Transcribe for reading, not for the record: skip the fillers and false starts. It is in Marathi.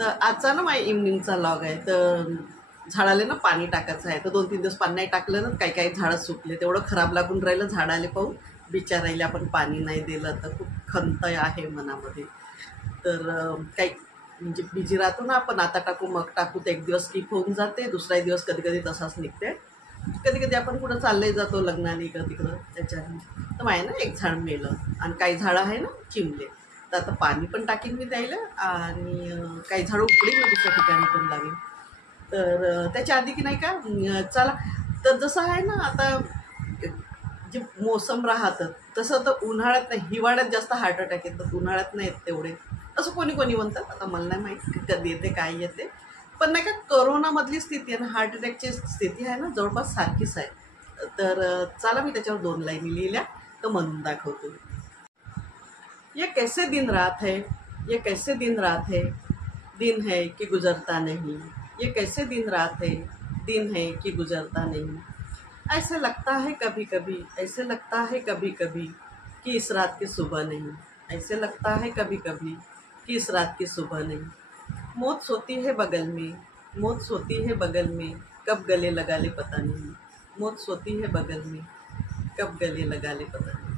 तर आजचा ना माझ्या इव्हनिंगचा लॉग आहे. तर झाडाला ना पाणी टाकायचं आहे. तर 2-3 दिवस पाणी नाही टाकलं ना, काही काही झाडं सुकले. तेवढं खराब लागून राहिलं झाडाले पाहून. बिचारायला आपण पाणी नाही दिलं तर खूप खंत आहे मनामध्ये. तर काही म्हणजे बिझी राहतो ना आपण, आता टाकू मग टाकू, तर एक दिवस स्किप होऊन जाते, दुसरा दिवस कधी कधी तसाच निघते. कधी कधी आपण कुठं चालले जातो लग्नाला इकडं तिकडं त्याच्याने. तर माझ्या ना एक झाड मेलं आणि काही झाडं आहे ना चिमले. तर आता पाणी पण टाकीन मी द्यायला आणि काही झाडं उपडीन ना दुसऱ्या ठिकाणी पण लावेन. तर त्याच्या आधी की नाही का चला. तर जसं आहे ना आता जे मोसम राहतं तसं तर उन्हाळ्यात नाही, हिवाळ्यात जास्त हार्ट अटॅक येतात, उन्हाळ्यात नाही येत तेवढे. असं कोणी कोणी म्हणतात, आता मला नाही माहीत कधी येते काय येते. पण नाही का करोनामधली स्थिती आहे ना, हार्ट अटॅकची स्थिती आहे ना जवळपास सारखीच आहे. तर चला मी त्याच्यावर 2 लाईनी लिहिल्या तर म्हणून दाखवतो. ये कैसे दिन रात है, ये कैसे दिन रात है, दिन है कि गुजरता नहीं, ये कैसे दिन रात है, दिन है कि गुजरता नहीं। ऐसे लगता है कभी कभी, ऐसे लगता है कभी कभी कि इस रात की सुबह नहीं, ऐसे लगता है कभी कभी कि इस रात की सुबह नहीं। मौत सोती है बगल में, मौत सोती है बगल में, कब गले लगा ले पता नहीं, मौत सोती है बगल में, कब गले लगा ले पता नहीं।